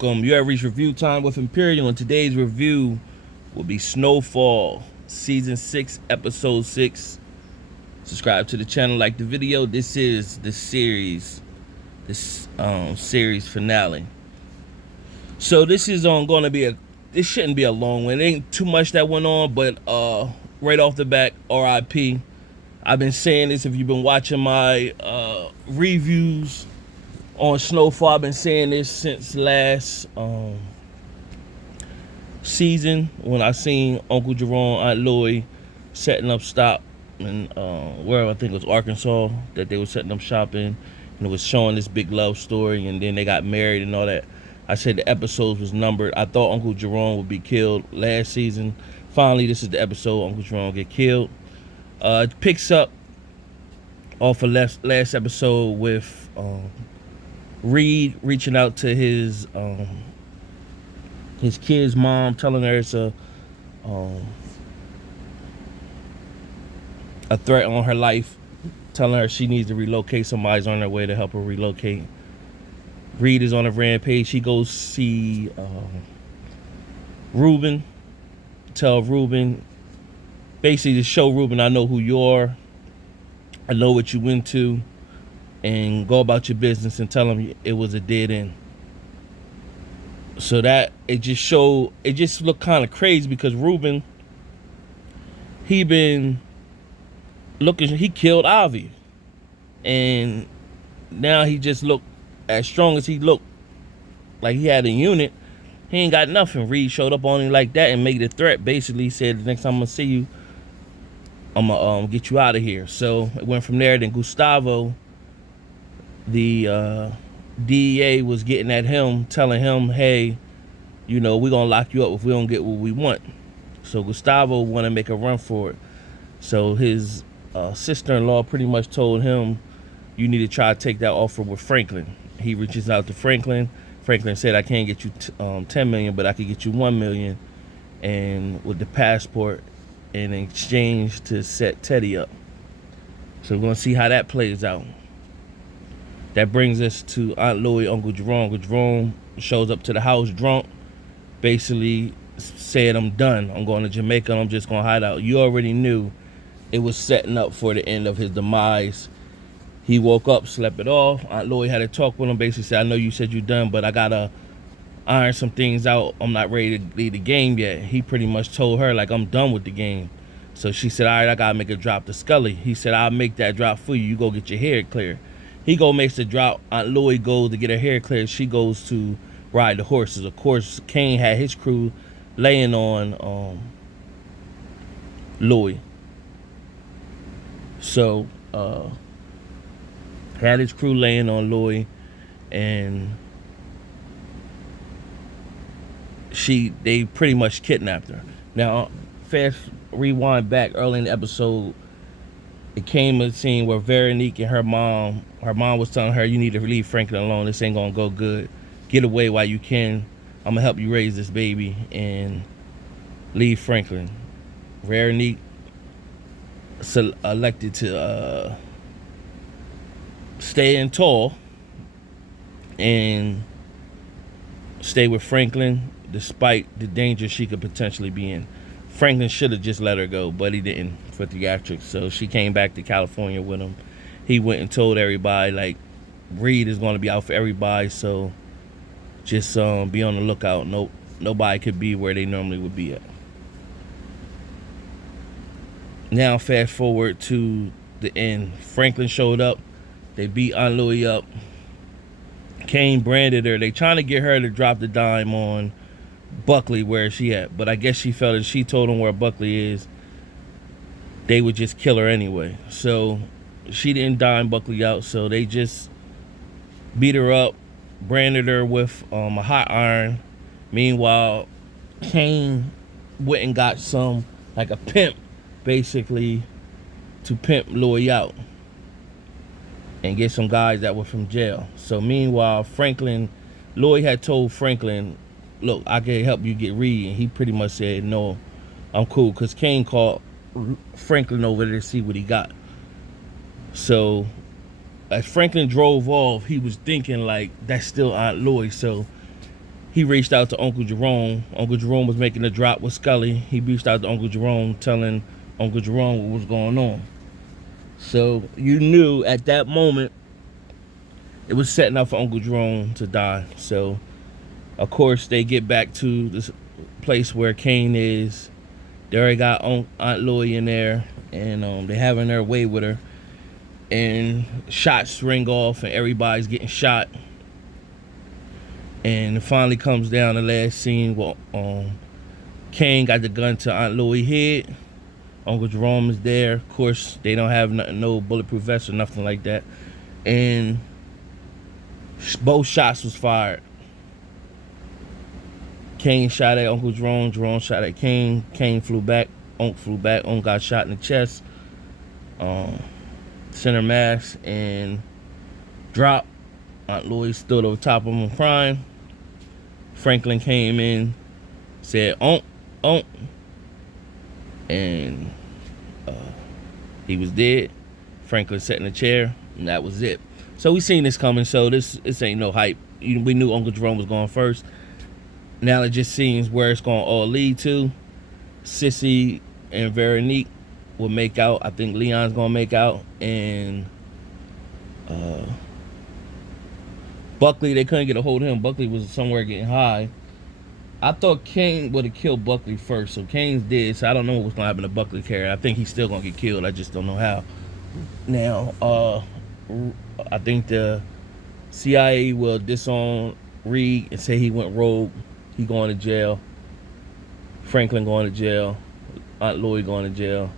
Welcome. You have reached review time with Imperial, and today's review will be Snowfall, Season 6, Episode 6. Subscribe to the channel, like the video. This is the series, series finale. So this is going to be this shouldn't be a long one. It ain't too much that went on, but right off the bat, R.I.P. I've been saying this if you've been watching my reviews on Snowfall. I've been saying this since last season when I seen Uncle Jerome, Aunt Louie setting up shop in where I think it was Arkansas, that they were setting up shop in, and it was showing this big love story, and then they got married and all that. I said the episodes was numbered. I thought Uncle Jerome would be killed last season. Finally, this is the episode Uncle Jerome get killed. It picks up off of last episode with Reed reaching out to his kid's mom, telling her it's a threat on her life, telling her she needs to relocate. Somebody's on their way to help her relocate. Reed is on a rampage. He goes see Ruben, tell Ruben, basically to show Ruben, I know who you are, I know what you went to, and go about your business, and tell him it was a dead end. So that it just looked kind of crazy because Ruben, he killed Avi, and now he just looked as strong as he looked, like he had a unit. He ain't got nothing. Reed showed up on him like that and made a threat. Basically said, the next time I'm gonna see you, I'm gonna get you out of here. So it went from there. Then Gustavo, the DEA, was getting at him, telling him, hey, we're gonna lock you up if we don't get what we want. So Gustavo want to make a run for it. So his sister-in-law pretty much told him, you need to try to take that offer with Franklin. He reaches out to Franklin. Franklin said, I can't get you 10 million, but I could get you 1 million, and with the passport in exchange to set Teddy up. So we're gonna see how that plays out. That brings us to Aunt Louie, Uncle Jerome. Uncle Jerome shows up to the house drunk, basically said, I'm done. I'm going to Jamaica, and I'm just going to hide out. You already knew it was setting up for the end of his demise. He woke up, slept it off. Aunt Louie had a talk with him, basically said, I know you said you're done, but I got to iron some things out. I'm not ready to leave the game yet. He pretty much told her, like, I'm done with the game. So she said, all right, I got to make a drop to Scully. He said, I'll make that drop for you. You go get your hair cleared. He makes the drop. Aunt Louie goes to get her hair cleared. She goes to ride the horses. Of course, Kane had his crew laying on Louie. So had his crew laying on Louie, and they pretty much kidnapped her. Now, fast rewind back early in the episode, it came a scene where Veronique and her mom was telling her, you need to leave Franklin alone. This ain't gonna go good. Get away while you can. I'm gonna help you raise this baby, and leave Franklin. Veronique elected to stay in tall and stay with Franklin despite the danger she could potentially be in. Franklin should have just let her go, but he didn't for theatrics. So she came back to California with him. He went and told everybody, like, Reed is going to be out for everybody, so just be on the lookout. Nobody could be where they normally would be at. Now fast forward to the end. Franklin showed up. They beat Aunt Louie up. Kane branded her. They trying to get her to drop the dime on Buckley where she at, but I guess she felt that she told them where Buckley is, they would just kill her anyway. So she didn't dime Buckley out, so they just beat her up, branded her with a hot iron. Meanwhile, Kane went and got some, like a pimp, basically, to pimp Louie out and get some guys that were from jail. So meanwhile, Louie had told Franklin, look, I can help you get Reed, and he pretty much said, no, I'm cool, because Kane called Franklin over there to see what he got. So as Franklin drove off, he was thinking, like, that's still Aunt Louie. So he reached out to Uncle Jerome. Uncle Jerome was making a drop with Scully. He reached out to Uncle Jerome, telling Uncle Jerome what was going on. So you knew at that moment it was setting up for Uncle Jerome to die. So of course they get back to this place where Kane is. They already got Aunt Loy in there, and they having their way with her. And shots ring off, and everybody's getting shot. And it finally comes down the last scene where Kane got the gun to Aunt Loy head. Uncle Jerome is there. Of course, they don't have nothing, no bulletproof vest or nothing like that. And both shots was fired. Kane shot at Uncle Jerome. Jerome shot at Kane. Kane flew back. Unc flew back. Unc got shot in the chest. Center mass and dropped. Aunt Loy stood over top of him crying. Franklin came in, said, "Unc, Unc," and he was dead. Franklin sat in a chair, and that was it. So we seen this coming. So this ain't no hype. We knew Uncle Jerome was going first. Now it just seems where it's going to all lead to. Sissy and Veronique will make out. I think Leon's going to make out, and Buckley, they couldn't get a hold of him. Buckley was somewhere getting high. I thought Kane would have killed Buckley first, so Kane's dead, so I don't know what's going to happen to Buckley character. I think he's still going to get killed. I just don't know how. Now, I think the CIA will disown Reed and say he went rogue. He going to jail. Franklin going to jail. Aunt Loy going to jail.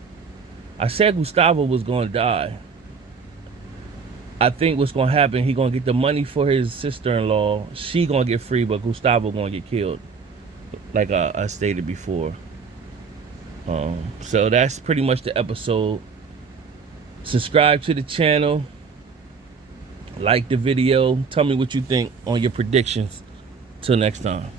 I said Gustavo was going to die. I think what's going to happen, he going to get the money for his sister-in-law. She going to get free, but Gustavo going to get killed, like I stated before. So that's pretty much the episode. Subscribe to the channel. Like the video. Tell me what you think on your predictions. Till next time.